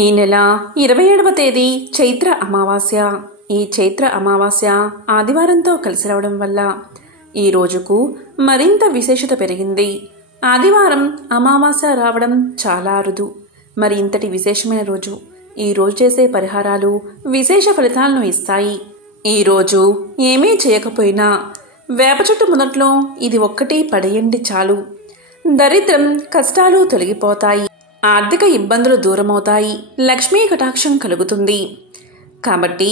ఈ నెల 27వ తేదీ చైత్ర అమావాస్య. ఈ చైత్ర అమావాస్య ఆదివారంతో కలిసి రావడం వల్ల ఈ రోజుకు మరింత విశేషత పెరిగింది. ఆదివారం అమావాస్య రావడం చాలా అరుదు. మరి ఇంతటి విశేషమైన రోజు ఈ రోజు చేసే పరిహారాలు విశేష ఫలితాలను ఇస్తాయి. ఈ రోజు ఏమీ చేయకపోయినా వేప చెట్టు మొదట్లో ఇది ఒక్కటి పడేయండి చాలు. దరిద్రం కష్టాలు తొలగిపోతాయి, ఆర్థిక ఇబ్బందులు దూరమవుతాయి, లక్ష్మీ కటాక్షం కలుగుతుంది. కాబట్టి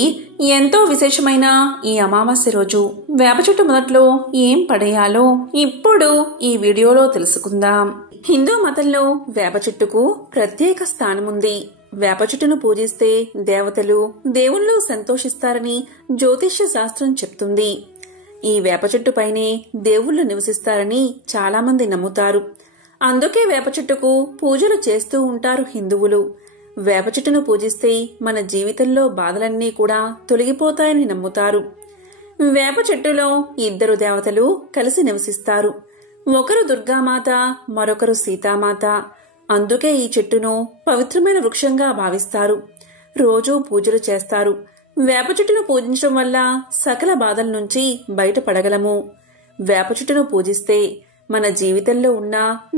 ఎంతో విశేషమైన ఈ అమావాస్య రోజు వేప చెట్టు మొదట్లో ఏం పడేయాలో ఇప్పుడు ఈ వీడియోలో తెలుసుకుందాం. హిందూ మతంలో వేప చెట్టుకు ప్రత్యేక స్థానం ఉంది. వేప చెట్టును పూజిస్తే దేవతలు దేవుళ్ళు సంతోషిస్తారని జ్యోతిష్య శాస్త్రం చెప్తుంది. ఈ వేప చెట్టు పైనే దేవుళ్ళు నివసిస్తారని చాలా మంది నమ్ముతారు. అందుకే వేప చెట్టుకు పూజలు చేస్తూ ఉంటారు హిందువులు. వేప చెట్టును పూజిస్తే మన జీవితంలో బాధలన్నీ కూడా తొలగిపోతాయని నమ్ముతారు. వేప చెట్టులో ఇద్దరు దేవతలు కలిసి నివసిస్తారు. ఒకరు దుర్గామాత, మరొకరు సీతామాత. అందుకే ఈ చెట్టును పవిత్రమైన వృక్షంగా భావిస్తారు. రోజూ పూజలు చేస్తారు. వేప చెట్టును పూజించడం వల్ల సకల బాధల నుంచి బయటపడగలము. వేప చెట్టును పూజిస్తే మన జీవితంలో ఉన్న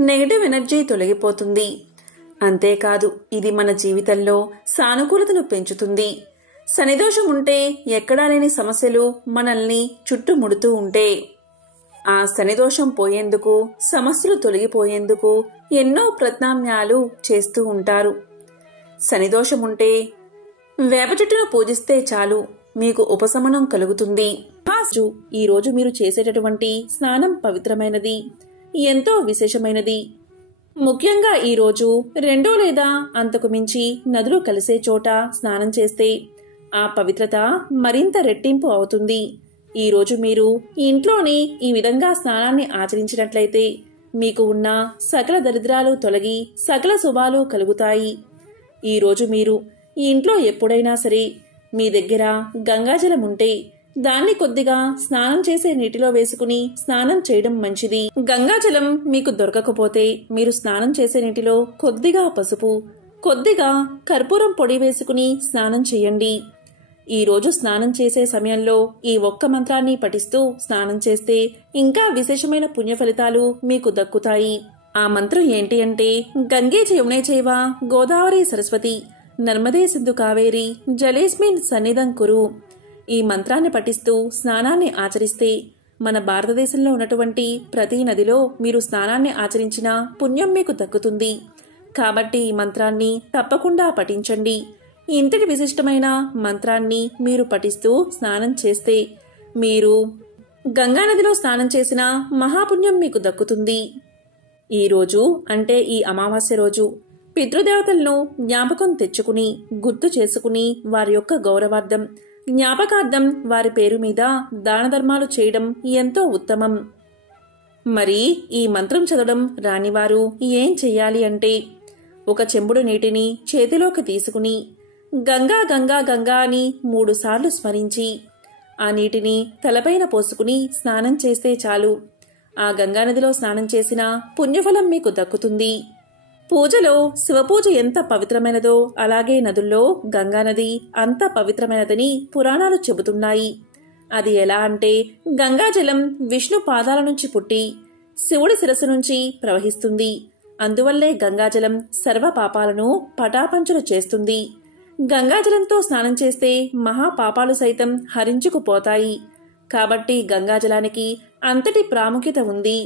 నెగటివ్ ఎనర్జీ తొలగిపోతుంది. అంతేకాదు ఇది మన జీవితంలో సానుకూలతను పెంచుతుంది. శనిదోషం ఉంటే ఎక్కడా లేని సమస్యలు మనల్ని చుట్టుముడుతూ ఉంటే ఆ శనిదోషం పోయేందుకు, సమస్యలు తొలగిపోయేందుకు ఎన్నో ప్రత్యామ్నాయాలు చేస్తూ ఉంటారు. శనిదోషం ఉంటే వేప చెట్టును పూజిస్తే చాలు, మీకు ఉపశమనం కలుగుతుంది. ఈ రోజు మీరు చేసేటటువంటి స్నానం పవిత్రమైనది, ఎంతో విశేషమైనది. ముఖ్యంగా ఈ రోజు 2 లేదా అంతకు మించి నదులు కలిసే చోట స్నానం చేస్తే ఆ పవిత్రత మరింత రెట్టింపు అవుతుంది. ఈ రోజు మీరు ఇంట్లోని ఈ విధంగా స్నానాన్ని ఆచరించినట్లయితే మీకు ఉన్న సకల దరిద్రాలు తొలగి సకల శుభాలు కలుగుతాయి. ఈ రోజు మీరు ఈ ఇంట్లో ఎప్పుడైనా సరే మీ దగ్గర గంగాజలం ఉంటే దాన్ని కొద్దిగా స్నానం చేసే నీటిలో వేసుకుని స్నానం చేయడం మంచిది. గంగాజలం మీకు దొరకకపోతే మీరు స్నానం చేసే నీటిలో కొద్దిగా పసుపు, కొద్దిగా కర్పూరం పొడి వేసుకుని స్నానం చేయండి. ఈ రోజు స్నానం చేసే సమయంలో ఈ ఒక్క మంత్రాన్ని పఠిస్తూ స్నానం చేస్తే ఇంకా విశేషమైన పుణ్య ఫలితాలు మీకు దక్కుతాయి. ఆ మంత్రం ఏంటి అంటే, గంగే యమునే చైవ గోదావరి సరస్వతి నర్మదే సింధు కావేరి జలేస్మిన్ సన్నిధం కురు. ఈ మంత్రాన్ని పఠిస్తూ స్నానాన్ని ఆచరిస్తే మన భారతదేశంలో ఉన్నటువంటి ప్రతి నదిలో మీరు స్నానాన్ని ఆచరించిన పుణ్యం మీకు దక్కుతుంది. కాబట్టి ఈ మంత్రాన్ని తప్పకుండా పఠించండి. ఇంతటి విశిష్టమైన మంత్రాన్ని మీరు పఠిస్తూ స్నానం చేస్తే మీరు గంగానదిలో స్నానం చేసిన మహాపుణ్యం మీకు దక్కుతుంది. ఈ రోజు అంటే ఈ అమావాస్య రోజు పితృదేవతలను జ్ఞాపకం తెచ్చుకుని గుర్తు చేసుకుని వారి యొక్క గౌరవార్థం, జ్ఞాపకార్థం వారి పేరు మీద దాన ధర్మాలు చేయడం ఎంతో ఉత్తమం. మరి ఈ మంత్రం చదవడం రానివారు ఏం చెయ్యాలి అంటే, ఒక చెంబుడు నీటిని చేతిలోకి తీసుకుని గంగా గంగా గంగా అని 3 సార్లు స్మరించి ఆ నీటిని తలపైన పోసుకుని స్నానం చేస్తే చాలు. ఆ గంగానదిలో స్నానం చేసిన పుణ్యఫలం మీకు దక్కుతుంది. పూజలో శివపూజ ఎంత పవిత్రమైనదో అలాగే నదుల్లో గంగానది అంత పవిత్రమైనదని పురాణాలు చెబుతున్నాయి. అది ఎలా అంటే, గంగాజలం విష్ణు పాదాల నుంచి పుట్టి శివుడి శిరస్సు నుంచి ప్రవహిస్తుంది. అందువల్లే గంగాజలం సర్వ పాపాలను పటాపంచలు చేస్తుంది. గంగాజలంతో స్నానం చేస్తే మహాపాపాలు సైతం హరించుకుపోతాయి. కాబట్టి గంగాజలానికి అంతటి ప్రాముఖ్యత ఉంది.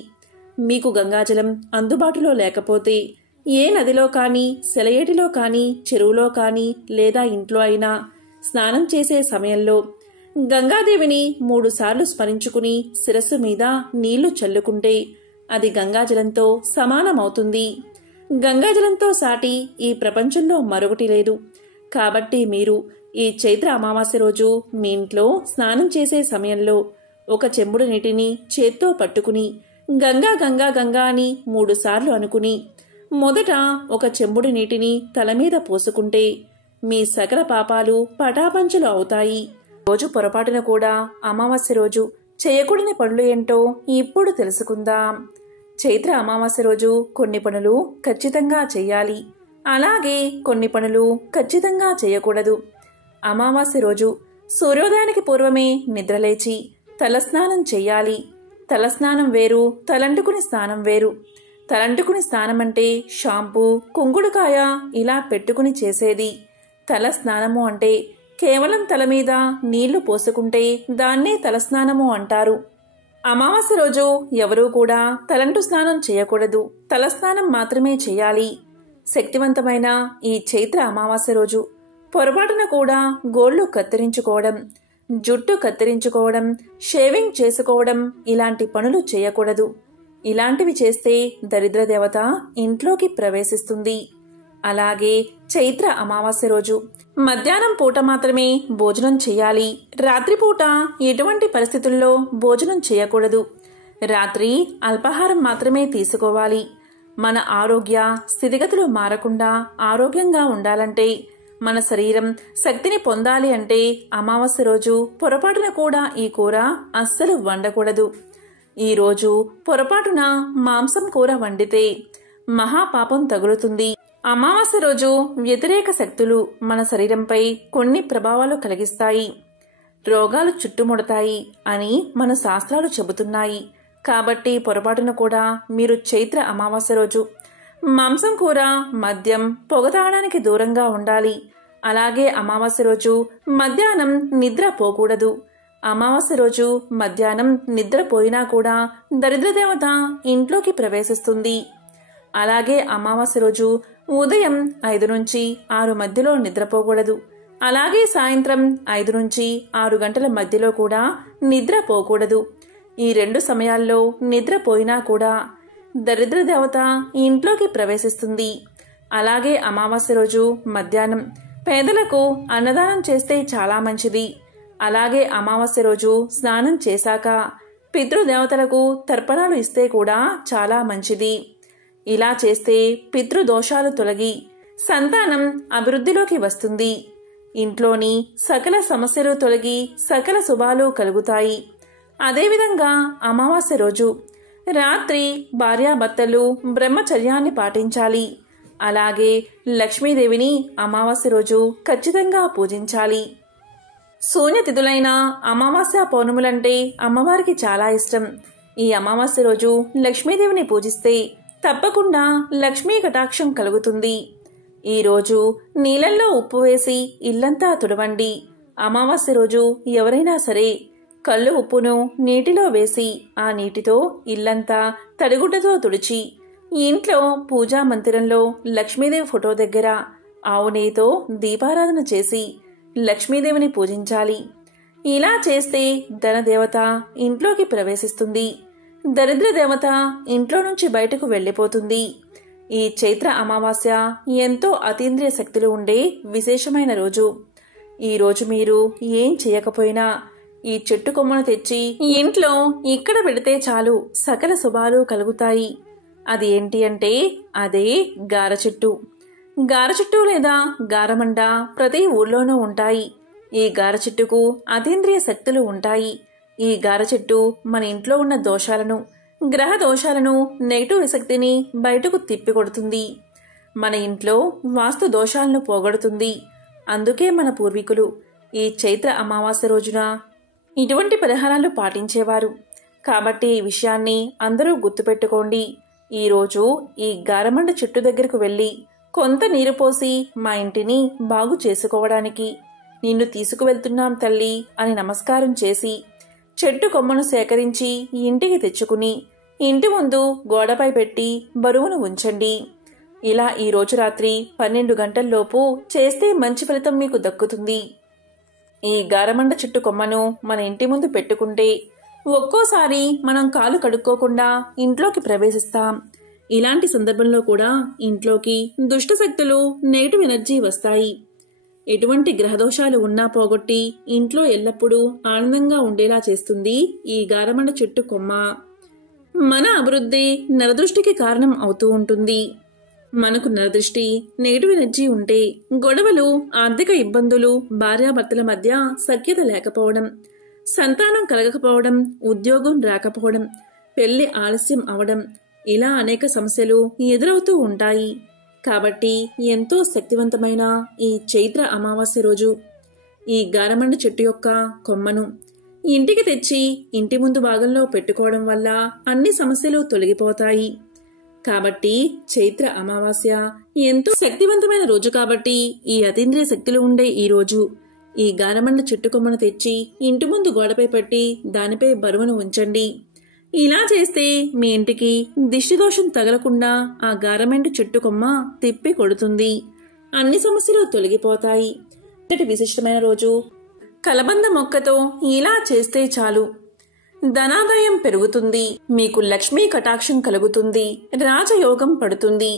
మీకు గంగాజలం అందుబాటులో లేకపోతే ఏ నదిలో కానీ, సెలయేటిలో కానీ, చెరువులో కానీ లేదా ఇంట్లో అయినా స్నానం చేసే సమయంలో గంగాదేవిని 3 సార్లు స్మరించుకుని శిరస్సు మీద నీళ్లు చల్లుకుంటే అది గంగాజలంతో సమానమవుతుంది. గంగాజలంతో సాటి ఈ ప్రపంచంలో మరొకటి లేదు. కాబట్టి మీరు ఈ చైత్ర అమావాస్య రోజు మీ ఇంట్లో స్నానం చేసే సమయంలో ఒక చెంబుడు నీటిని చేత్తో పట్టుకుని గంగా గంగా గంగా అని 3 సార్లు అనుకుని మొదట ఒక చెంబుడు నీటిని తల మీద పోసుకుంటే మీ సకల పాపాలు పటాపంచలు అవుతాయి. రోజు పొరపాటున కూడా అమావాస్య రోజు చేయకూడని పనులు ఏంటో ఇప్పుడు తెలుసుకుందాం. చైత్ర అమావాస్య రోజు కొన్ని పనులు ఖచ్చితంగా చెయ్యాలి. అలాగే కొన్ని పనులు ఖచ్చితంగా చేయకూడదు. అమావాస్య రోజు సూర్యోదయానికి పూర్వమే నిద్రలేచి తలస్నానం చెయ్యాలి. తలస్నానం వేరు, తలంటుకుని స్నానం వేరు. తలంటుకుని స్నానం అంటే షాంపూ, కుంకుడుకాయ ఇలా పెట్టుకుని చేసేది. తల స్నానము అంటే కేవలం తల మీద నీళ్లు పోసుకుంటే దాన్నే తలస్నానము అంటారు. అమావాస్య రోజు ఎవరూ కూడా తలంటు స్నానం చేయకూడదు. తలస్నానం మాత్రమే చేయాలి. శక్తివంతమైన ఈ చైత్ర అమావాస్య రోజు పొరపాటున కూడా గోళ్లు కత్తిరించుకోవడం, జుట్టు కత్తిరించుకోవడం, షేవింగ్ చేసుకోవడం ఇలాంటి పనులు చేయకూడదు. ఇలాంటివి చేస్తే దరిద్ర దేవత ఇంట్లోకి ప్రవేశిస్తుంది. అలాగే చైత్ర అమావాస్య రోజు మధ్యాహ్నం పూట మాత్రమే భోజనం చేయాలి. రాత్రిపూట ఎటువంటి పరిస్థితుల్లో భోజనం చేయకూడదు. రాత్రి అల్పాహారం మాత్రమే తీసుకోవాలి. మన ఆరోగ్య స్థితిగతులు మారకుండా ఆరోగ్యంగా ఉండాలంటే, మన శరీరం శక్తిని పొందాలి అంటే అమావాస్య రోజు పొరపాటున కూడా ఈ కూర అస్సలు వండకూడదు. ఈ రోజు పొరపాటున మాంసం కూర వండితే మహాపాపం తగులుతుంది. అమావాస్య రోజు వ్యతిరేక శక్తులు మన శరీరంపై కొన్ని ప్రభావాలు కలిగిస్తాయి. రోగాలు చుట్టుముడతాయి అని మన శాస్త్రాలు చెబుతున్నాయి. కాబట్టి పొరపాటున కూడా మీరు చైత్ర అమావాస్య రోజు మాంసం కూర, మద్యం, పొగ తాగడానికి దూరంగా ఉండాలి. అలాగే అమావాస్య రోజు మధ్యాహ్నం నిద్ర పోకూడదు. అమావాస్య రోజు మధ్యాహ్నం నిద్రపోయినా కూడా దరిద్రదేవత ఇంట్లోకి ప్రవేశిస్తుంది. అలాగే అమావాస్య రోజు ఉదయం 5 నుంచి 6 మధ్యలో నిద్రపోకూడదు. అలాగే సాయంత్రం 5 నుంచి 6 గంటల మధ్యలో కూడా నిద్రపోకూడదు. ఈ 2 సమయాల్లో నిద్రపోయినా కూడా దరిద్ర దేవత ఇంట్లోకి ప్రవేశిస్తుంది. అలాగే అమావాస్య రోజు మధ్యాహ్నం పేదలకు అన్నదానం చేస్తే చాలా మంచిది. అలాగే అమావాస్య రోజు స్నానం చేశాక పితృదేవతలకు తర్పణాలు ఇస్తే కూడా చాలా మంచిది. ఇలా చేస్తే పితృదోషాలు తొలగి సంతానం అభివృద్ధిలోకి వస్తుంది. ఇంట్లోని సకల సమస్యలు తొలగి సకల శుభాలు కలుగుతాయి. అదేవిధంగా అమావాస్య రోజు రాత్రి భార్యాభర్తలు బ్రహ్మచర్యాన్ని పాటించాలి. అలాగే లక్ష్మీదేవిని అమావాస్య రోజు ఖచ్చితంగా పూజించాలి. శూన్యతిథులైన అమావాస్య పౌర్ణములంటే అమ్మవారికి చాలా ఇష్టం. ఈ అమావాస్య రోజు లక్ష్మీదేవిని పూజిస్తే తప్పకుండా లక్ష్మీ కటాక్షం కలుగుతుంది. ఈ రోజు నీళ్ళల్లో ఉప్పు వేసి ఇల్లంతా తుడవండి. అమావాస్య రోజు ఎవరైనా సరే కళ్ళు ఉప్పును నీటిలో వేసి ఆ నీటితో ఇల్లంతా తడిగుడ్డతో తుడిచి ఇంట్లో పూజా మందిరంలో లక్ష్మీదేవి ఫోటో దగ్గర ఆవు నెయ్యితో దీపారాధన చేసి లక్ష్మీదేవిని పూజించాలి. ఇలా చేస్తే ధనదేవత ఇంట్లోకి ప్రవేశిస్తుంది. దరిద్ర దేవత ఇంట్లో నుంచి బయటకు వెళ్లిపోతుంది. ఈ చైత్ర అమావాస్య ఎంతో అతీంద్రియ శక్తులు ఉండే విశేషమైన రోజు. ఈ రోజు మీరు ఏం చేయకపోయినా ఈ చెట్టు కొమ్మను తెచ్చి ఇంట్లో ఇక్కడ పెడితే చాలు సకల శుభాలు కలుగుతాయి. అది ఏంటి అంటే అదే గార చెట్టు. గార చెట్టు లేదా గారమండ ప్రతి ఊర్లోనూ ఉంటాయి. ఈ గార చెట్టుకు అతీంద్రియ శక్తులు ఉంటాయి. ఈ గార చెట్టు మన ఇంట్లో ఉన్న దోషాలను, గ్రహ దోషాలను, నెగిటివ్ శక్తిని బయటకు తిప్పికొడుతుంది. మన ఇంట్లో వాస్తు దోషాలను పోగొడుతుంది. అందుకే మన పూర్వీకులు ఈ చైత్ర అమావాస్య రోజున ఇటువంటి పరిహారాలు పాటించేవారు. కాబట్టి ఈ విషయాన్ని అందరూ గుర్తుపెట్టుకోండి. ఈరోజు ఈ గారమండ చెట్టు దగ్గరకు వెళ్లి కొంత నీరు పోసి మా ఇంటిని బాగు చేసుకోవడానికి నిన్ను తీసుకువెళ్తున్నాం తల్లి అని నమస్కారం చేసి చెట్టు కొమ్మను సేకరించి ఇంటికి తెచ్చుకుని ఇంటి ముందు గోడపై పెట్టి బరువును ఉంచండి. ఇలా ఈ రోజు రాత్రి 12 గంటల్లోపు చేస్తే మంచి ఫలితం మీకు దక్కుతుంది. ఈ గారమండ చెట్టు కొమ్మను మన ఇంటి ముందు పెట్టుకుంటే ఒక్కోసారి మనం కాలు కడుక్కోకుండా ఇంట్లోకి ప్రవేశిస్తాం. ఇలాంటి సందర్భంలో కూడా ఇంట్లోకి దుష్ట శక్తులు, నెగిటివ్ ఎనర్జీ వస్తాయి. ఎటువంటి గ్రహదోషాలు ఉన్నా పోగొట్టి ఇంట్లో ఎల్లప్పుడూ ఆనందంగా ఉండేలా చేస్తుంది ఈ గారమండ చెట్టు కొమ్మ. మన అభివృద్ధి నరదృష్టికి కారణం అవుతూ ఉంటుంది. మనకు నరదృష్టి, నెగిటివ్ ఎనర్జీ ఉంటే గొడవలు, ఆర్థిక ఇబ్బందులు, భార్యాభర్తల మధ్య సఖ్యత లేకపోవడం, సంతానం కలగకపోవడం, ఉద్యోగం రాకపోవడం, పెళ్లి ఆలస్యం అవడం ఇలా అనేక సమస్యలు ఎదురవుతూ ఉంటాయి. కాబట్టి ఎంతో శక్తివంతమైన ఈ చైత్ర అమావాస్య రోజు ఈ గారమండి చెట్టు యొక్క కొమ్మను ఇంటికి తెచ్చి ఇంటి ముందు భాగంలో పెట్టుకోవడం వల్ల అన్ని సమస్యలు తొలగిపోతాయి. కాబట్టి చైత్ర అమావాస్య ఎంతో శక్తివంతమైన రోజు కాబట్టి ఈ అతీంద్రియ శక్తులు ఉండే ఈ రోజు ఈ గారమండ చెట్టు కొమ్మను తెచ్చి ఇంటి ముందు గోడపై పెట్టి దానిపై బరువును ఉంచండి. ఇలా చేస్తే మీ ఇంటికి దిష్టిదోషం తగలకుండా ఆ గారమెండు చెట్టు కొమ్మ తిప్పి కొడుతుంది. అన్ని సమస్యలు తొలగిపోతాయి. ఇంతటి విశిష్టమైన రోజు కలబంద మొక్కతో ఇలా చేస్తే చాలు ధనాదాయం పెరుగుతుంది, మీకు లక్ష్మీ కటాక్షం కలుగుతుంది, రాజయోగం పడుతుంది,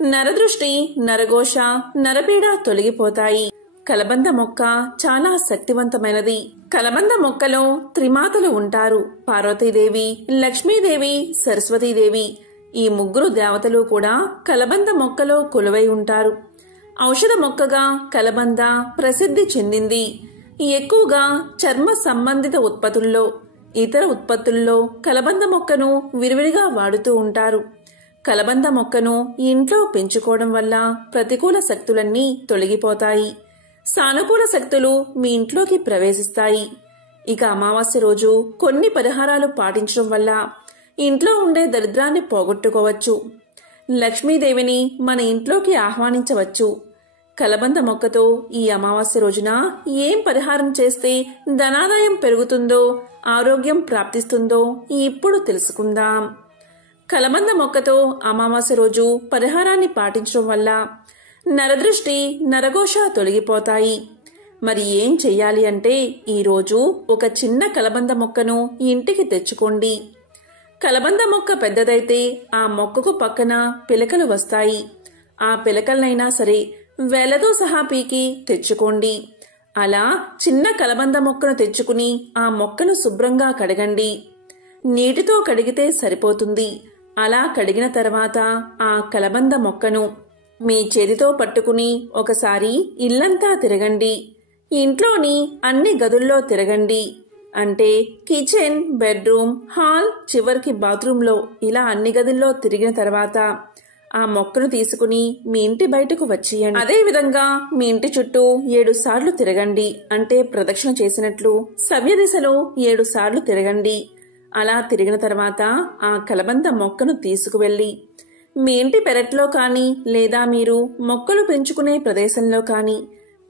నరదృష్టి, నరఘోష, నరపీడ తొలగిపోతాయి. కలబంద మొక్క చాలా శక్తివంతమైనది. కలబంద మొక్కలో త్రిమాతలు ఉంటారు. పార్వతీదేవి, లక్ష్మీదేవి, సరస్వతీదేవి. ఈ ముగ్గురు దేవతలు కూడా కలబంద మొక్కలో కొలువై ఉంటారు. ఔషధ మొక్కగా కలబంద ప్రసిద్ధి చెందింది. ఎక్కువగా చర్మ సంబంధిత ఉత్పత్తుల్లో, ఇతర ఉత్పత్తుల్లో కలబంద మొక్కను విరివిడిగా వాడుతూ ఉంటారు. కలబంద మొక్కను ఇంట్లో పెంచుకోవడం వల్ల ప్రతికూల శక్తులన్నీ తొలగిపోతాయి, సానుకూల శక్తులు మీ ఇంట్లోకి ప్రవేశిస్తాయి. ఇక అమావాస్య రోజు కొన్ని పరిహారాలు పాటించడం వల్ల ఇంట్లో ఉండే దరిద్రాన్ని పోగొట్టుకోవచ్చు, లక్ష్మీదేవిని మన ఇంట్లోకి ఆహ్వానించవచ్చు. కలబంద మొక్కతో ఈ అమావాస్య రోజున ఏం పరిహారం చేస్తే ధనాదాయం పెరుగుతుందో, ఆరోగ్యం ప్రాప్తిస్తుందో ఇప్పుడు తెలుసుకుందాం. కలబంద మొక్కతో అమావాస్య రోజు పరిహారాన్ని పాటించడం వల్ల నరదృష్టి, నరఘోష తొలగిపోతాయి. మరి ఏం చెయ్యాలి అంటే ఈరోజు ఒక చిన్న కలబంద మొక్కను ఇంటికి తెచ్చుకోండి. కలబంద మొక్క పెద్దదైతే ఆ మొక్కకు పక్కన పిలకలు వస్తాయి. ఆ పిలకలనైనా సరే వేలతో సహా పీకి తెచ్చుకోండి. అలా చిన్న కలబంద మొక్కను తెచ్చుకుని ఆ మొక్కను శుభ్రంగా కడగండి. నీటితో కడిగితే సరిపోతుంది. అలా కడిగిన తర్వాత ఆ కలబంద మొక్కను మీ చేతితో పట్టుకుని ఒకసారి ఇల్లంతా తిరగండి. ఇంట్లోని అన్ని గదుల్లో తిరగండి. అంటే కిచెన్, బెడ్రూమ్, హాల్, చివరికి బాత్రూంలో ఇలా అన్ని గదుల్లో తిరిగిన తర్వాత ఆ మొక్కను తీసుకుని మీ ఇంటి బయటకు వచ్చేయండి. అదే విధంగా మీ ఇంటి చుట్టూ 7 సార్లు తిరగండి. అంటే ప్రదక్షిణ చేసినట్లు సవ్య దిశలో 7 సార్లు తిరగండి. అలా తిరిగిన తర్వాత ఆ కలబంద మొక్కను తీసుకువెళ్లి మీ ఇంటి పెరట్లో కానీ లేదా మీరు మొక్కలు పెంచుకునే ప్రదేశంలో కానీ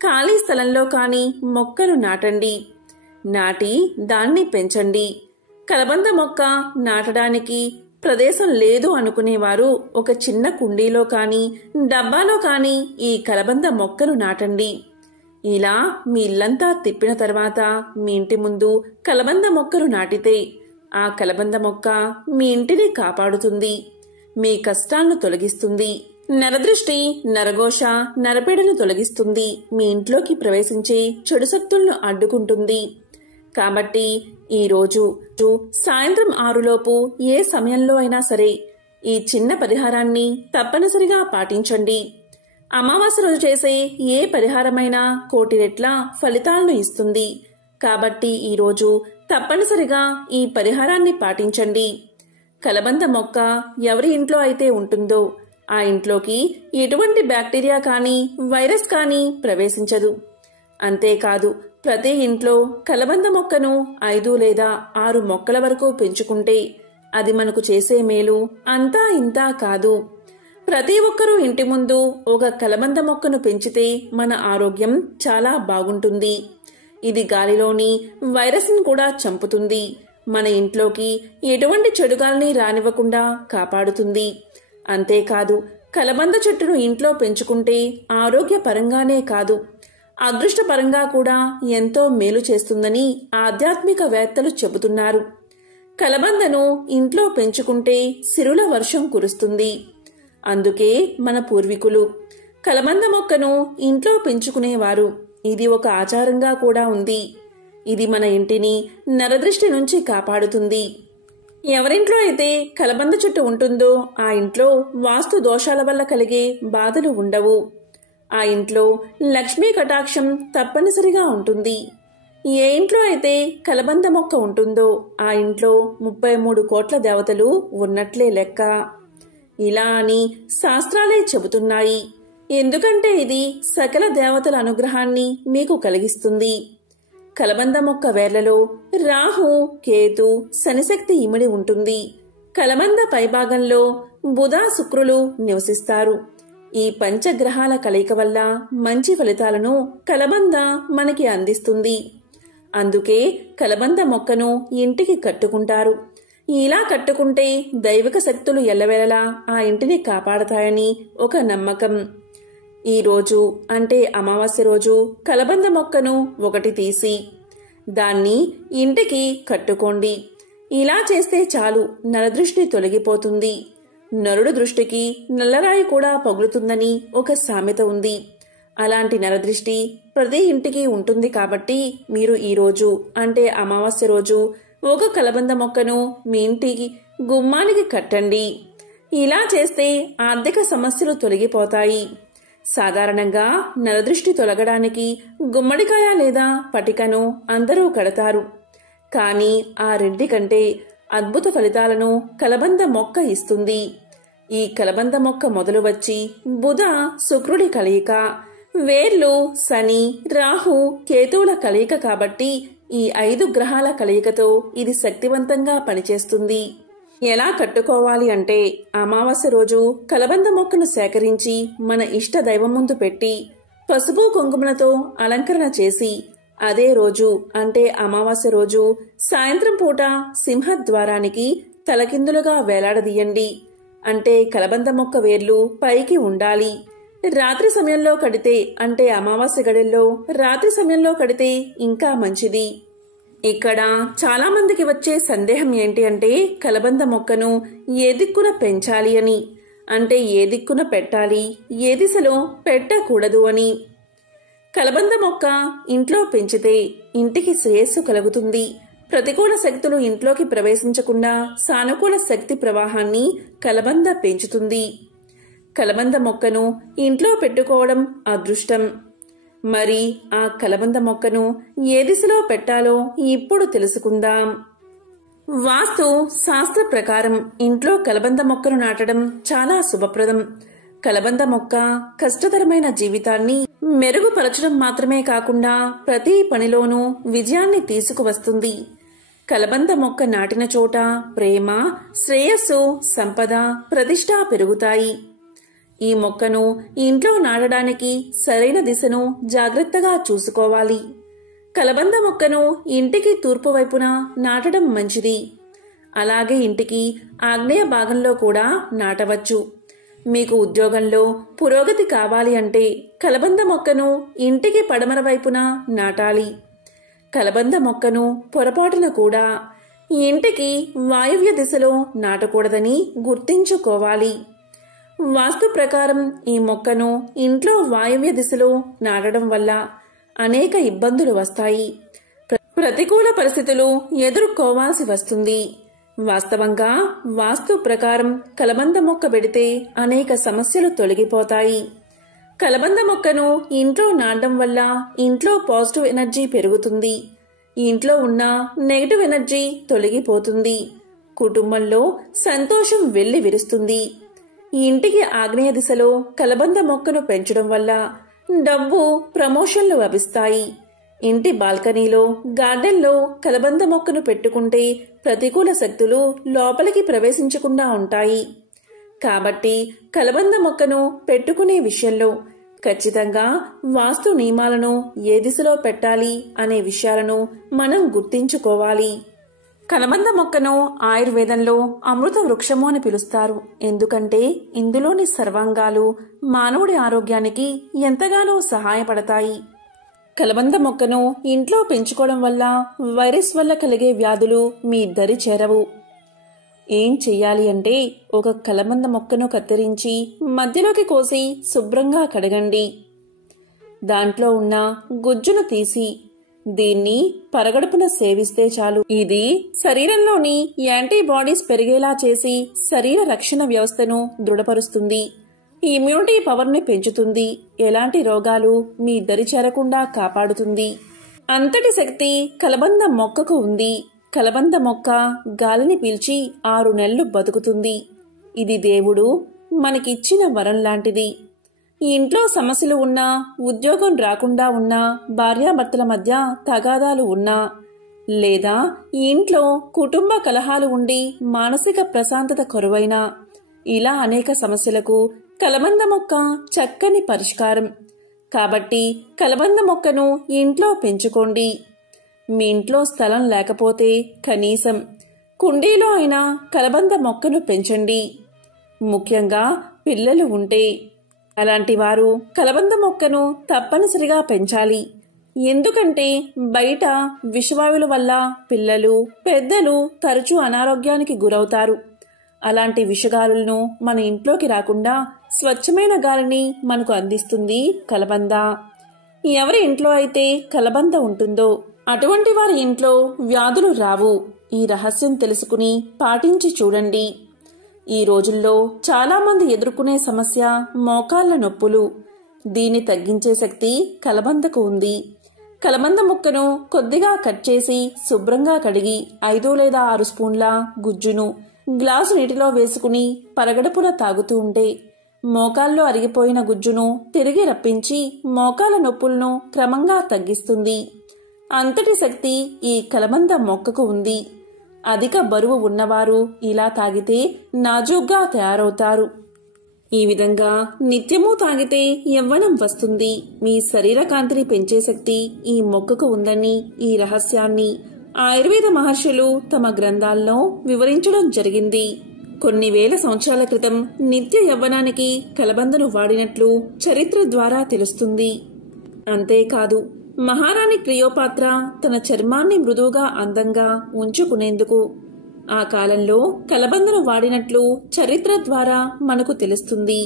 ఖాళీ స్థలంలో కానీ మొక్కను నాటండి. నాటి దాన్ని పెంచండి. కలబంద మొక్క నాటడానికి ప్రదేశం లేదు అనుకునేవారు ఒక చిన్న కుండీలో కానీ డబ్బాలో కానీ ఈ కలబంద మొక్కను నాటండి. ఇలా మీ ఇల్లంతా తిప్పిన తర్వాత మీ ఇంటి ముందు కలబంద మొక్కను నాటితే ఆ కలబంద మొక్క మీ ఇంటిని కాపాడుతుంది, మీ కష్టాలను తొలగిస్తుంది, నరదృష్టి, నరఘోష, నరపీడను తొలగిస్తుంది, మీ ఇంట్లోకి ప్రవేశించే చెడు శక్తులను అడ్డుకుంటుంది. కాబట్టి ఈరోజు సాయంత్రం 6లోపు ఏ సమయంలో అయినా సరే ఈ చిన్న పరిహారాన్ని తప్పనిసరిగా పాటించండి. అమావాస్య రోజు చేసే ఏ పరిహారమైనా 1,000 రెట్ల ఫలితాలను ఇస్తుంది. కాబట్టి ఈరోజు తప్పనిసరిగా ఈ పరిహారాన్ని పాటించండి. కలబంద మొక్క ఎవరి ఇంట్లో అయితే ఉంటుందో ఆ ఇంట్లోకి ఎటువంటి బ్యాక్టీరియా కానీ వైరస్ కానీ ప్రవేశించదు. అంతేకాదు ప్రతి ఇంట్లో కలబంద మొక్కను 5 లేదా 6 మొక్కల వరకు పెంచుకుంటే అది మనకు చేసే మేలు అంతా ఇంతా కాదు. ప్రతి ఒక్కరూ ఇంటి ముందు ఒక కలబంద మొక్కను పెంచితే మన ఆరోగ్యం చాలా బాగుంటుంది. ఇది గాలిలోని వైరస్ను కూడా చంపుతుంది. మన ఇంట్లోకి ఎటువంటి చెడుగాల్ని రానివ్వకుండా కాపాడుతుంది. అంతేకాదు కలబంద చెట్టును ఇంట్లో పెంచుకుంటే ఆరోగ్యపరంగానే కాదు అదృష్టపరంగా కూడా ఎంతో మేలు చేస్తుందని ఆధ్యాత్మికవేత్తలు చెబుతున్నారు. కలబందను ఇంట్లో పెంచుకుంటే సిరుల వర్షం కురుస్తుంది. అందుకే మన పూర్వీకులు కలబంద మొక్కను ఇంట్లో పెంచుకునేవారు. ఇది ఒక ఆచారంగా కూడా ఉంది. ఇది మన ఇంటిని నరదృష్టి నుంచి కాపాడుతుంది. ఎవరింట్లో అయితే కలబంద చెట్టు ఉంటుందో ఆ ఇంట్లో వాస్తు దోషాల వల్ల కలిగే బాధలు ఉండవు. ఆ ఇంట్లో లక్ష్మీ కటాక్షం తప్పనిసరిగా ఉంటుంది. ఏ ఇంట్లో అయితే కలబంద మొక్క ఉంటుందో ఆ ఇంట్లో 33 కోట్ల దేవతలు ఉన్నట్లే లెక్క. ఇలా అని శాస్త్రాలే చెబుతున్నాయి. ఎందుకంటే ఇది సకల దేవతల అనుగ్రహాన్ని మీకు కలిగిస్తుంది. కలబంద మొక్క వేర్లలో రాహు, కేతు, శనిశక్తి ఇమిడి ఉంటుంది. కలబంద పైభాగంలో బుధ, శుక్రులు నివసిస్తారు. ఈ పంచగ్రహాల కలయిక వల్ల మంచి ఫలితాలను కలబంద మనకి అందిస్తుంది. అందుకే కలబంద మొక్కను ఇంటికి కట్టుకుంటారు. ఇలా కట్టుకుంటే దైవిక శక్తులు ఎల్లవేళలా ఆ ఇంటిని కాపాడతాయని ఒక నమ్మకం. ఈ రోజు అంటే అమావాస్య రోజు కలబంద మొక్కను ఒకటి తీసి దాన్ని ఇంటికి కట్టుకోండి. ఇలా చేస్తే చాలు, నరదృష్టి తొలగిపోతుంది. నరుడు దృష్టికి నల్లరాయి కూడా పగులుతుందని ఒక సామెత ఉంది. అలాంటి నరదృష్టి ప్రతి ఇంటికి ఉంటుంది. కాబట్టి మీరు ఈ రోజు అంటే అమావాస్య రోజు ఒక కలబంద మొక్కను మీ ఇంటికి గుమ్మానికి కట్టండి. ఇలా చేస్తే ఆర్థిక సమస్యలు తొలగిపోతాయి. సాధారణంగా నరదృష్టి తొలగడానికి గుమ్మడికాయ లేదా పటికను అందరూ కడతారు. కానీ ఆ రెండి కంటే అద్భుత ఫలితాలను కలబంద మొక్క ఇస్తుంది. ఈ కలబంద మొక్క మొదలు వచ్చి బుధ, శుక్రుడి కలయిక, వేర్లు శని, రాహు, కేతువుల కలయిక కాబట్టి ఈ 5 గ్రహాల కలయికతో ఇది శక్తివంతంగా పనిచేస్తుంది. ఎలా కట్టుకోవాలి అంటే అమావాస్య రోజు కలబంద మొక్కను సేకరించి మన ఇష్ట దైవం ముందు పెట్టి పసుపు కుంకుమలతో అలంకరణ చేసి అదే రోజు అంటే అమావాస్య రోజు సాయంత్రం పూట సింహద్వారానికి తలకిందులుగా వేలాడదీయండి. అంటే కలబంద మొక్క వేర్లు పైకి ఉండాలి. రాత్రి సమయంలో కడితే అంటే అమావాస్య గడిల్లో రాత్రి సమయంలో కడితే ఇంకా మంచిది. ఇక్కడ చాలా మందికి వచ్చే సందేహం ఏంటి అంటే కలబంద మొక్కను ఏ దిక్కున పెంచాలి అని, అంటే ఏ దిక్కున పెట్టాలి, ఏ దిశలో పెట్టకూడదు అని. కలబంద మొక్క ఇంట్లో పెంచితే ఇంటికి శ్రేయస్సు కలుగుతుంది. ప్రతికూల శక్తులు ఇంట్లోకి ప్రవేశించకుండా సానుకూల శక్తి ప్రవాహాన్ని కలబంద పెంచుతుంది. కలబంద మొక్కను ఇంట్లో పెట్టుకోవడం అదృష్టం. మరి ఆ కలబంద మొక్కను ఏ దిశలో పెట్టాలో ఇప్పుడు తెలుసుకుందాం. వాస్తు శాస్త్ర ప్రకారం ఇంట్లో కలబంద మొక్కను నాటడం చాలా శుభప్రదం. కలబంద మొక్క కష్టతరమైన జీవితాన్ని మెరుగుపరచడం మాత్రమే కాకుండా ప్రతి పనిలోనూ విజయాన్ని తీసుకువస్తుంది. కలబంద మొక్క నాటిన చోట ప్రేమ, శ్రేయస్సు, సంపద, ప్రతిష్ట పెరుగుతాయి. ఈ మొక్కను ఇంట్లో నాటడానికి సరైన దిశను జాగ్రత్తగా చూసుకోవాలి. కలబంద మొక్కను ఇంటికి తూర్పు వైపున నాటడం మంచిది. అలాగే ఇంటికి ఆగ్నేయ భాగంలో కూడా నాటవచ్చు. మీకు ఉద్యోగంలో పురోగతి కావాలి అంటే కలబంద మొక్కను ఇంటికి పడమర వైపున నాటాలి. కలబంద మొక్కను పొరపాటున కూడా ఇంటికి వాయువ్య దిశలో నాటకూడదని గుర్తించుకోవాలి. వాస్తు ప్రకారం ఈ మొక్కను ఇంట్లో వాయువ్య దిశలో నాటడం వల్ల అనేక ఇబ్బందులు వస్తాయి. ప్రతికూల పరిస్థితులు ఎదుర్కోవాల్సి వస్తుంది. వాస్తవంగా వాస్తు ప్రకారం కలబంద మొక్క పెడితే అనేక సమస్యలు తొలగిపోతాయి. కలబంద మొక్కను ఇంట్లో నాటడం వల్ల ఇంట్లో పాజిటివ్ ఎనర్జీ పెరుగుతుంది. ఇంట్లో ఉన్న నెగటివ్ ఎనర్జీ తొలగిపోతుంది. కుటుంబంలో సంతోషం వెళ్లి విరుస్తుంది. ఇంటికి ఆగ్నేయ దిశలో కలబంద మొక్కను పెంచడం వల్ల డబ్బు, ప్రమోషన్లు లభిస్తాయి. ఇంటి బాల్కనీలో, గార్డెన్లో కలబంద మొక్కను పెట్టుకుంటే ప్రతికూల శక్తులు లోపలికి ప్రవేశించకుండా ఉంటాయి. కాబట్టి కలబంద మొక్కను పెట్టుకునే విషయంలో ఖచ్చితంగా వాస్తు నియమాలను ఏ దిశలో పెట్టాలి అనే విషయాలను మనం గుర్తించుకోవాలి. కలబంద మొక్కను ఆయుర్వేదంలో అమృత వృక్షము అని పిలుస్తారు. ఎందుకంటే ఇందులోని సర్వాంగాలు మానవుడి ఆరోగ్యానికి ఎంతగానో సహాయపడతాయి. కలబంద మొక్కను ఇంట్లో పెంచుకోవడం వల్ల వైరస్ వల్ల కలిగే వ్యాధులు మీ దరి చేరవు. ఏం చెయ్యాలి అంటే ఒక కలబంద మొక్కను కత్తిరించి మధ్యలోకి కోసి శుభ్రంగా కడగండి. దాంట్లో ఉన్న గుజ్జును తీసి దీన్ని పరగడుపున సేవిస్తే చాలు. ఇది శరీరంలోని యాంటీబాడీస్ పెరిగేలా చేసి శరీర రక్షణ వ్యవస్థను దృఢపరుస్తుంది. ఇమ్యూనిటీ పవర్ని పెంచుతుంది. ఎలాంటి రోగాలు మీ దరి చేరకుండా కాపాడుతుంది. అంతటి శక్తి కలబంద మొక్కకు ఉంది. కలబంద మొక్క గాలిని పీల్చి 6 నెలలు బతుకుతుంది. ఇది దేవుడు మనకిచ్చిన వరం లాంటిది. ఇంట్లో సమస్యలు ఉన్నా, ఉద్యోగం రాకుండా ఉన్నా, భార్యాభర్తల మధ్య తగాదాలు ఉన్నా, లేదా ఇంట్లో కుటుంబ కలహాలు ఉండి మానసిక ప్రశాంతత కొరవైనా, ఇలా అనేక సమస్యలకు కలబంద మొక్క చక్కని పరిష్కారం. కాబట్టి కలబంద మొక్కను ఇంట్లో పెంచుకోండి. మీ ఇంట్లో స్థలం లేకపోతే కనీసం కుండీలో అయినా కలబంద మొక్కను పెంచండి. ముఖ్యంగా పిల్లలు ఉంటే అలాంటి వారు కలబంద మొక్కను తప్పనిసరిగా పెంచాలి. ఎందుకంటే బయట విషవాయువుల వల్ల పిల్లలు, పెద్దలు తరచూ అనారోగ్యానికి గురవుతారు. అలాంటి విషగాలులను మన ఇంట్లోకి రాకుండా స్వచ్ఛమైన గాలిని మనకు అందిస్తుంది కలబంద. ఎవరి ఇంట్లో అయితే కలబంద ఉంటుందో అటువంటి వారి ఇంట్లో వ్యాధులు రావు. ఈ రహస్యం తెలుసుకుని పాటించి చూడండి. ఈ రోజుల్లో చాలామంది ఎదుర్కొనే సమస్య మోకాళ్ల నొప్పులు. దీన్ని తగ్గించే శక్తి కలబందకు ఉంది. కలబంద ముక్కను కొద్దిగా కట్ చేసి శుభ్రంగా కడిగి 5 లేదా 6 స్పూన్ల గుజ్జును గ్లాసు నీటిలో వేసుకుని పరగడుపున తాగుతూ ఉంటే మోకాల్లో అరిగిపోయిన గుజ్జును తిరిగి రప్పించి మోకాల నొప్పులను క్రమంగా తగ్గిస్తుంది. అంతటి శక్తి ఈ కలబంద మొక్కకు ఉంది. అధిక బరువు ఉన్నవారు ఇలా తాగితే నాజూగ్గా తయారవుతారు. ఈ విధంగా నిత్యము తాగితే యవ్వనం వస్తుంది. మీ శరీర కాంతిని పెంచే శక్తి ఈ మొక్కకు ఉందని, ఈ రహస్యాన్ని ఆయుర్వేద మహర్షులు తమ గ్రంథాల్లో వివరించడం జరిగింది. కొన్ని వేల సంవత్సరాల క్రితం నిత్య యవ్వనానికి కలబందను వాడినట్లు చరిత్ర ద్వారా తెలుస్తుంది. అంతేకాదు, మహారాణి క్లియోపాత్ర తన చర్మాన్ని మృదువుగా అందంగా ఉంచుకునేందుకు ఆ కాలంలో కలబందను వాడినట్లు చరిత్ర ద్వారా మనకు తెలుస్తుంది.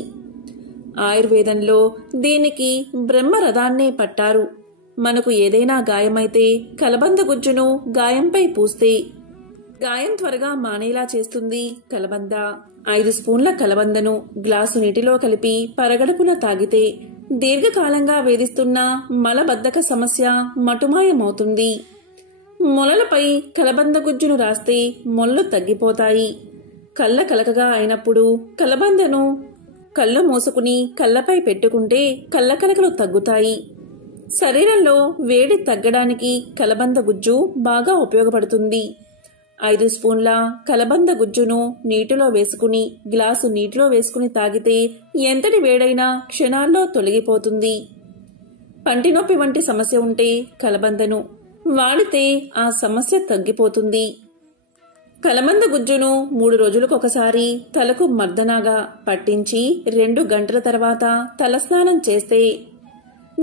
ఆయుర్వేదంలో దీనికి బ్రహ్మరథాన్నే పట్టారు. మనకు ఏదైనా గాయమైతే కలబంద గుజ్జును గాయంపై పూస్తే గాయం త్వరగా మానేలా చేస్తుంది కలబంద. 5 స్పూన్ల కలబందను గ్లాసు నీటిలో కలిపి పరగడుపున తాగితే దీర్ఘకాలంగా వేధిస్తున్న మలబద్ధక సమస్య మటుమాయమవుతుంది. మొలలపై కలబంద గుజ్జును రాస్తే మొలలు తగ్గిపోతాయి. కళ్ళ కలకగా అయినప్పుడు కలబందను కళ్ళు మూసుకుని కళ్ళపై పెట్టుకుంటే కళ్ళ కలకలు తగ్గుతాయి. శరీరంలో వేడి తగ్గడానికి కలబంద గుజ్జు బాగా ఉపయోగపడుతుంది. 5 స్పూన్ల కలబంద గుజ్జును నీటిలో వేసుకుని గ్లాసు నీటిలో వేసుకుని తాగితే ఎంతటి వేడైనా క్షణాల్లో తొలగిపోతుంది. పంటి నొప్పి వంటి సమస్య ఉంటే కలబందను వాడితే ఆ సమస్య తగ్గిపోతుంది. కలబంద గుజ్జును 3 రోజులకొకసారి తలకు మర్దనాగా పట్టించి 2 గంటల తర్వాత తలస్నానం చేస్తే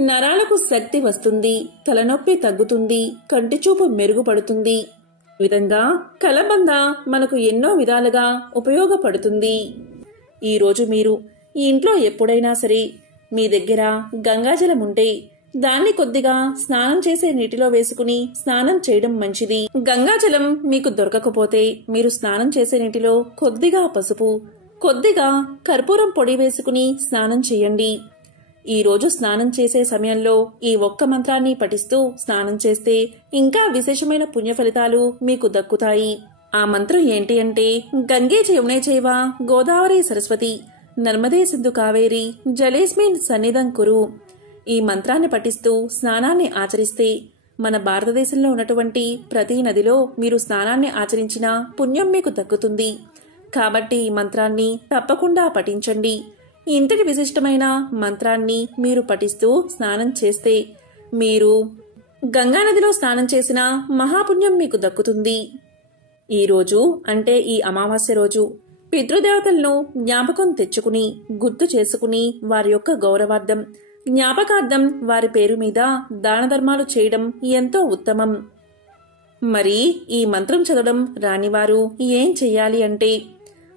నరాలకు శక్తి వస్తుంది, తలనొప్పి తగ్గుతుంది, కంటిచూపు మెరుగుపడుతుంది. ఈ విధంగా కలబంద మనకు ఎన్నో విధాలుగా ఉపయోగపడుతుంది. ఈరోజు మీరు ఈ ఇంట్లో ఎప్పుడైనా సరే మీ దగ్గర గంగాజలం ఉంటే దాన్ని కొద్దిగా స్నానం చేసే నీటిలో వేసుకుని స్నానం చేయడం మంచిది. గంగాజలం మీకు దొరకకపోతే మీరు స్నానం చేసే నీటిలో కొద్దిగా పసుపు, కొద్దిగా కర్పూరం పొడి వేసుకుని స్నానం చేయండి. ఈ రోజు స్నానం చేసే సమయంలో ఈ ఒక్క మంత్రాన్ని పఠిస్తూ స్నానం చేస్తే ఇంకా విశేషమైన పుణ్య ఫలితాలు మీకు దక్కుతాయి. ఆ మంత్రం ఏంటి అంటే, గంగే యమునే చైవ గోదావరి సరస్వతి నర్మదే సింధు కావేరి జలేస్మిన్ సన్నిధం కురు. ఈ మంత్రాన్ని పఠిస్తూ స్నానాన్ని ఆచరిస్తే మన భారతదేశంలో ఉన్నటువంటి ప్రతి నదిలో మీరు స్నానాన్ని ఆచరించిన పుణ్యం మీకు దక్కుతుంది. కాబట్టి ఈ మంత్రాన్ని తప్పకుండా పఠించండి. ఇంతటి విశిష్టమైన మంత్రాన్ని మీరు పఠిస్తూ స్నానం చేస్తే మీరు గంగానదిలో స్నానం చేసిన మహాపుణ్యం మీకు దక్కుతుంది. ఈ రోజు అంటే ఈ అమావాస్య రోజు పితృదేవతలను జ్ఞాపకం తెచ్చుకుని గుర్తు చేసుకుని వారి యొక్క గౌరవార్థం, జ్ఞాపకార్థం వారి పేరు మీద దాన ధర్మాలు చేయడం ఎంతో ఉత్తమం. మరి ఈ మంత్రం చదవడం రానివారు ఏం చెయ్యాలి అంటే,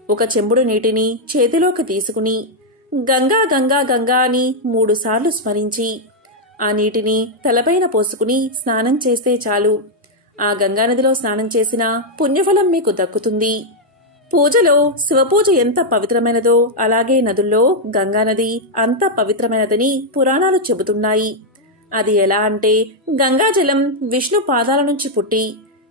ఒక చెంబుడు నీటిని చేతిలోకి తీసుకుని గంగా గంగా గంగా అని 3 సార్లు స్మరించి ఆ నీటిని తలపైన పోసుకుని స్నానం చేస్తే చాలు. ఆ గంగానదిలో స్నానం చేసిన పుణ్యఫలం మీకు దక్కుతుంది. పూజలో శివపూజ ఎంత పవిత్రమైనదో అలాగే నదుల్లో గంగానది అంత పవిత్రమైనదని పురాణాలు చెబుతున్నాయి. అది ఎలా అంటే, గంగాజలం విష్ణు పాదాల నుంచి పుట్టి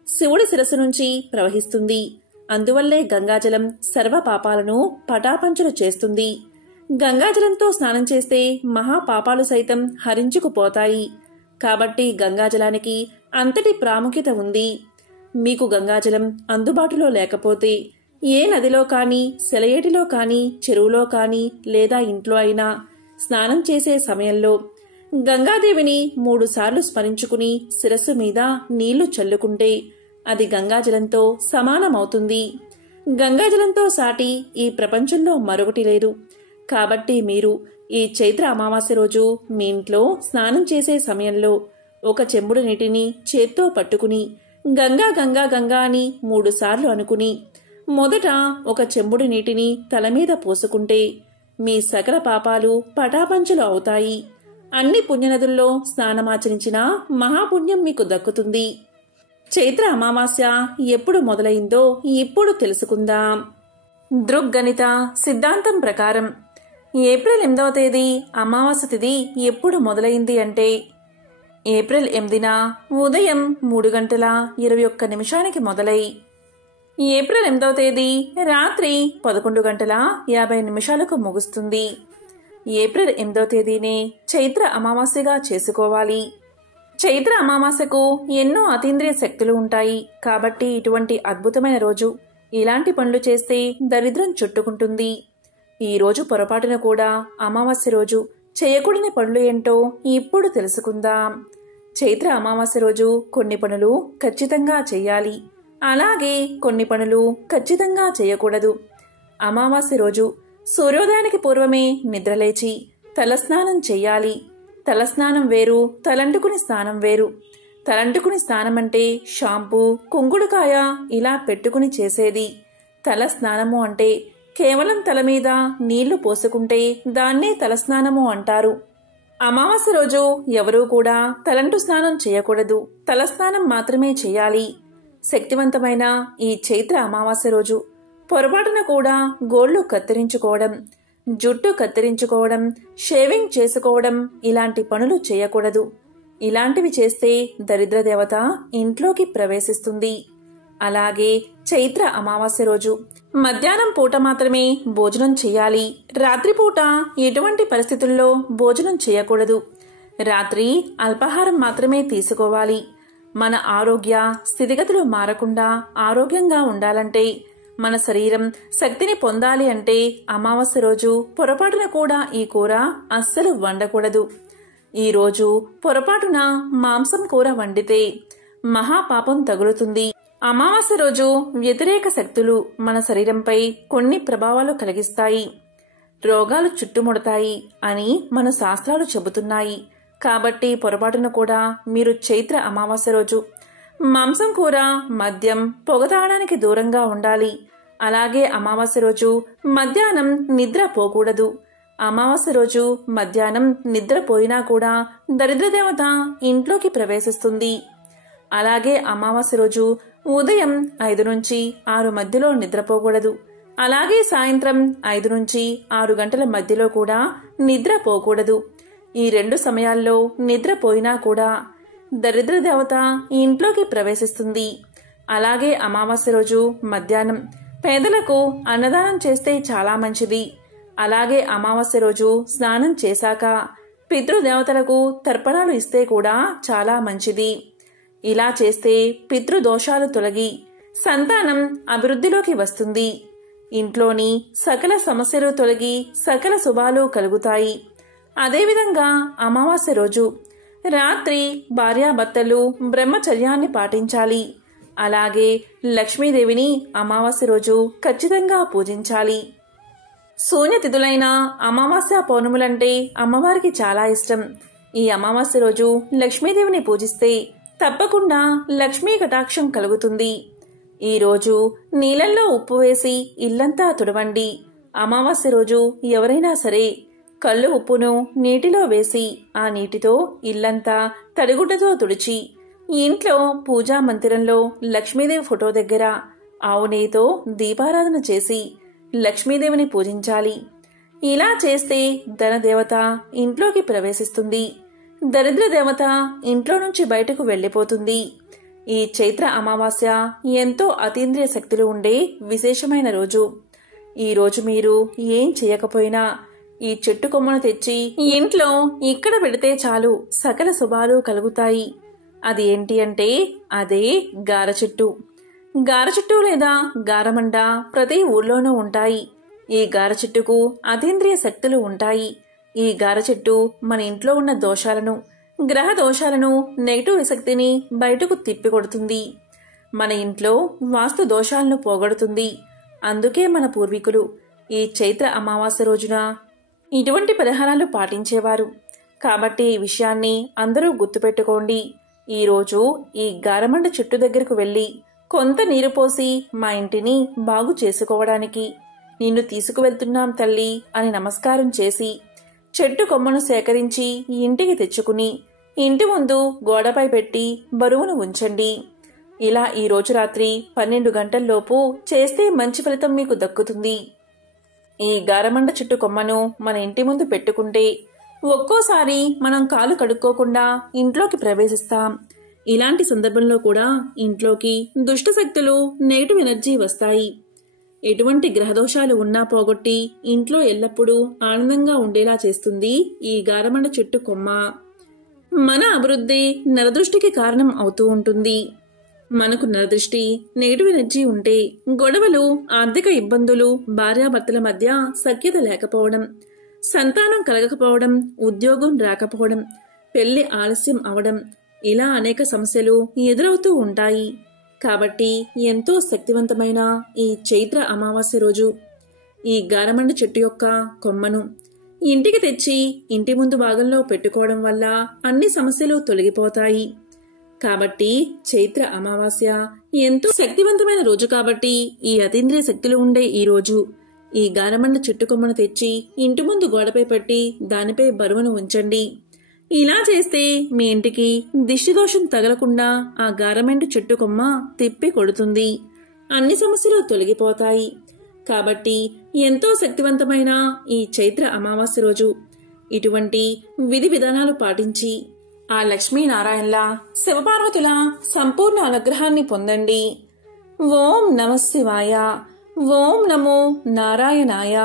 శివుడి శిరస్సు నుంచి ప్రవహిస్తుంది. అందువల్లే గంగాజలం సర్వ పాపాలను పటాపంచలు చేస్తుంది. గంగాజలంతో స్నానం చేస్తే మహాపాపాలు సైతం హరించుకుపోతాయి. కాబట్టి గంగాజలానికి అంతటి ప్రాముఖ్యత ఉంది. మీకు గంగాజలం అందుబాటులో లేకపోతే ఏ నదిలో కానీ, సెలయేటిలో కానీ, చెరువులో కానీ లేదా ఇంట్లో అయినా స్నానం చేసే సమయంలో గంగాదేవిని 3 సార్లు స్మరించుకుని శిరస్సు మీద నీళ్లు చల్లుకుంటే అది గంగాజలంతో సమానమవుతుంది. గంగాజలంతో సాటి ఈ ప్రపంచంలో మరొకటి లేదు. కాబట్టి మీరు ఈ చైత్ర అమావాస్య రోజు మీ ఇంట్లో స్నానం చేసే సమయంలో ఒక చెంబుడు నీటిని చేత్తో పట్టుకుని గంగా గంగా గంగా అని 3 సార్లు అనుకుని మొదట ఒక చెంబుడు నీటిని తల మీద పోసుకుంటే మీ సకల పాపాలు పటాపంచలు అవుతాయి. అన్ని పుణ్యనదుల్లో స్నానమాచరించిన మహాపుణ్యం మీకు దక్కుతుంది. చైత్ర అమావాస్య ఎప్పుడు మొదలైందో ఇప్పుడు తెలుసుకుందాం. దృగ్గణిత సిద్ధాంతం ప్రకారం ఏప్రిల్ 8వ తేదీ అమావాస్య తిథి ఎప్పుడు మొదలైంది అంటే ఏప్రిల్ 8న ఉదయం 3:21 మొదలై ఏప్రిల్ 8వ తేదీ రాత్రి 11:50 ముగుస్తుంది. ఏప్రిల్ 8వ తేదీనే చైత్ర అమావాస్యగా చేసుకోవాలి. చైత్ర అమావాస్యకు ఎన్నో అతీంద్రియ శక్తులు ఉంటాయి. కాబట్టి ఇటువంటి అద్భుతమైన రోజు ఇలాంటి పనులు చేస్తే దరిద్రం చుట్టుకుంటుంది. ఈ రోజు పొరపాటున కూడా అమావాస్య రోజు చేయకూడని పనులు ఏంటో ఇప్పుడు తెలుసుకుందాం. చైత్ర అమావాస్య రోజు కొన్ని పనులు ఖచ్చితంగా చెయ్యాలి. అలాగే కొన్ని పనులు ఖచ్చితంగా చేయకూడదు. అమావాస్య రోజు సూర్యోదయానికి పూర్వమే నిద్రలేచి తలస్నానం చెయ్యాలి. తలస్నానం వేరు, తలంటుకుని స్నానం వేరు. తలంటుకుని స్నానం అంటే షాంపూ, కుంకుడుకాయ ఇలా పెట్టుకుని చేసేది. తల స్నానము అంటే కేవలం తల మీద నీళ్లు పోసుకుంటే దాన్నే తలస్నానము అంటారు. అమావాస్య రోజు ఎవరూ కూడా తలంటు స్నానం చేయకూడదు. తలస్నానం మాత్రమే చేయాలి. శక్తివంతమైన ఈ చైత్ర అమావాస్య రోజు పొరపాటున కూడా గోళ్లు కత్తిరించుకోవడం, జుట్టు కత్తిరించుకోవడం, షేవింగ్ చేసుకోవడం ఇలాంటి పనులు చేయకూడదు. ఇలాంటివి చేస్తే దరిద్ర దేవత ఇంట్లోకి ప్రవేశిస్తుంది. అలాగే చైత్ర అమావాస్య రోజు మధ్యాహ్నం పూట మాత్రమే భోజనం చేయాలి. రాత్రిపూట ఎటువంటి పరిస్థితుల్లో భోజనం చేయకూడదు. రాత్రి అల్పాహారం మాత్రమే తీసుకోవాలి. మన ఆరోగ్య స్థితిగతులు మారకుండా ఆరోగ్యంగా ఉండాలంటే, మన శరీరం శక్తిని పొందాలి అంటే అమావాస్య రోజు పొరపాటున కూడా ఈ కూర అస్సలు వండకూడదు. ఈ రోజు పొరపాటున మాంసం కూర వండితే మహాపాపం తగులుతుంది. అమావాస్య రోజు వ్యతిరేక శక్తులు మన శరీరంపై కొన్ని ప్రభావాలు కలిగిస్తాయి. రోగాలు చుట్టుముడతాయి అని మన శాస్త్రాలు చెబుతున్నాయి. కాబట్టి పొరపాటున కూడా మీరు చైత్ర అమావాస్య రోజు మాంసం కూర, మద్యం, పొగ తాగడానికి దూరంగా ఉండాలి. అలాగే అమావాస్య రోజు మధ్యాహ్నం నిద్ర పోకూడదు. అమావాస్య రోజు మధ్యాహ్నం నిద్రపోయినా కూడా దరిద్రదేవత ఇంట్లోకి ప్రవేశిస్తుంది. అలాగే అమావాస్య రోజు ఉదయం 5 నుంచి 6 మధ్యలో నిద్రపోకూడదు. అలాగే సాయంత్రం 5 నుంచి 6 గంటల మధ్యలో కూడా నిద్రపోకూడదు. ఈ 2 సమయాల్లో నిద్రపోయినా కూడా దరిద్ర దేవత ఇంట్లోకి ప్రవేశిస్తుంది. అలాగే అమావాస్య రోజు మధ్యాహ్నం పేదలకు అన్నదానం చేస్తే చాలా మంచిది. అలాగే అమావాస్య రోజు స్నానం చేశాక పితృదేవతలకు తర్పణాలు ఇస్తే కూడా చాలా మంచిది. ఇలా చేస్తే పితృదోషాలు తొలగి సంతానం అభివృద్ధిలోకి వస్తుంది. ఇంట్లోని సకల సమస్యలు తొలగి సకల శుభాలు కలుగుతాయి. అదేవిధంగా అమావాస్య రోజు రాత్రి భార్యాభర్తలు బ్రహ్మచర్యాన్ని పాటించాలి. అలాగే లక్ష్మీదేవిని అమావాస్య రోజు ఖచ్చితంగా పూజించాలి. శూన్యతిథులైన అమావాస్య పౌర్ణములంటే అమ్మవారికి చాలా ఇష్టం. ఈ అమావాస్య రోజు లక్ష్మీదేవిని పూజిస్తే తప్పకుండా లక్ష్మీ కటాక్షం కలుగుతుంది. ఈ రోజు నీళ్ళల్లో ఉప్పు వేసి ఇల్లంతా తుడవండి. అమావాస్య రోజు ఎవరైనా సరే కళ్ళు ఉప్పును నీటిలో వేసి ఆ నీటితో ఇల్లంతా తడిగుడ్డతో తుడిచి ఇంట్లో పూజా మందిరంలో లక్ష్మీదేవి ఫోటో దగ్గర ఆవు నెయ్యితో దీపారాధన చేసి లక్ష్మీదేవిని పూజించాలి. ఇలా చేస్తే ధనదేవత ఇంట్లోకి ప్రవేశిస్తుంది. దరిద్ర దేవత ఇంట్లో నుంచి బయటకు వెళ్లిపోతుంది. ఈ చైత్ర అమావాస్య ఎంతో అతీంద్రియ శక్తులు ఉండే విశేషమైన రోజు. ఈ రోజు మీరు ఏం చేయకపోయినా ఈ చెట్టు కొమ్మను తెచ్చి ఇంట్లో ఇక్కడ పెడితే చాలు సకల శుభాలు కలుగుతాయి. అది ఏంటి అంటే అదే గార చెట్టు. గార చెట్టు లేదా గారమండ ప్రతి ఊర్లోనూ ఉంటాయి. ఈ గార చెట్టుకు అతీంద్రియ శక్తులు ఉంటాయి. ఈ గార చెట్టు మన ఇంట్లో ఉన్న దోషాలను, గ్రహ దోషాలను, నెగిటివ్ శక్తిని బయటకు తిప్పికొడుతుంది. మన ఇంట్లో వాస్తు దోషాలను పోగొడుతుంది. అందుకే మన పూర్వీకులు ఈ చైత్ర అమావాస్య రోజున ఇటువంటి పరిహారాలు పాటించేవారు. కాబట్టి ఈ విషయాన్ని అందరూ గుర్తుపెట్టుకోండి. ఈరోజు ఈ గారమండ చెట్టు దగ్గరకు వెళ్లి కొంత నీరు పోసి మా ఇంటిని బాగు చేసుకోవడానికి నిన్ను తీసుకువెళ్తున్నాం తల్లి అని నమస్కారం చేసి చెట్టు కొమ్మను సేకరించి ఇంటికి తెచ్చుకుని ఇంటి ముందు గోడపై పెట్టి బరువును ఉంచండి. ఇలా ఈ రోజు రాత్రి 12 గంటల్లోపు చేస్తే మంచి ఫలితం మీకు దక్కుతుంది. ఈ గారమండ చెట్టు కొమ్మను మన ఇంటి ముందు పెట్టుకుంటే ఒక్కోసారి మనం కాలు కడుక్కోకుండా ఇంట్లోకి ప్రవేశిస్తాం. ఇలాంటి సందర్భంలో కూడా ఇంట్లోకి దుష్ట శక్తులు, నెగిటివ్ ఎనర్జీ వస్తాయి. ఎటువంటి గ్రహదోషాలు ఉన్నా పోగొట్టి ఇంట్లో ఎల్లప్పుడూ ఆనందంగా ఉండేలా చేస్తుంది ఈ గారమండ చెట్టు కొమ్మ. మన అభివృద్ధి నరదృష్టికి కారణం అవుతూ ఉంటుంది. మనకు నరదృష్టి, నెగిటివ్ ఎనర్జీ ఉంటే గొడవలు, ఆర్థిక ఇబ్బందులు, భార్యాభర్తల మధ్య సఖ్యత లేకపోవడం, సంతానం కలగకపోవడం, ఉద్యోగం రాకపోవడం, పెళ్లి ఆలస్యం అవడం, ఇలా అనేక సమస్యలు ఎదురవుతూ ఉంటాయి. కాబట్టి ఎంతో శక్తివంతమైన ఈ చైత్ర అమావాస్య రోజు ఈ గారమండ చెట్టు యొక్క కొమ్మను ఇంటికి తెచ్చి ఇంటి ముందు భాగంలో పెట్టుకోవడం వల్ల అన్ని సమస్యలు తొలగిపోతాయి. కాబట్టి చైత్ర అమావాస్య ఎంతో శక్తివంతమైన రోజు కాబట్టి ఈ అతీంద్రియ శక్తులు ఉండే ఈ రోజు ఈ గారమండ చెట్టు కొమ్మను తెచ్చి ఇంటి ముందు గోడపై పెట్టి దానిపై బరువును ఉంచండి. ఇలా చేస్తే మీ ఇంటికి దిష్టిదోషం తగలకుండా ఆ గారమండ చెట్టు కొమ్మ తిప్పి కొడుతుంది. అన్ని సమస్యలు తొలగిపోతాయి. కాబట్టి ఎంతో శక్తివంతమైన ఈ చైత్ర అమావాస్య రోజు ఇటువంటి విధి విధానాలు పాటించి ఆ లక్ష్మీనారాయణల, శివపార్వతుల సంపూర్ణ అనుగ్రహాన్ని పొందండి. ఓం నమః శివాయ. ఓం నమో నారాయణాయ.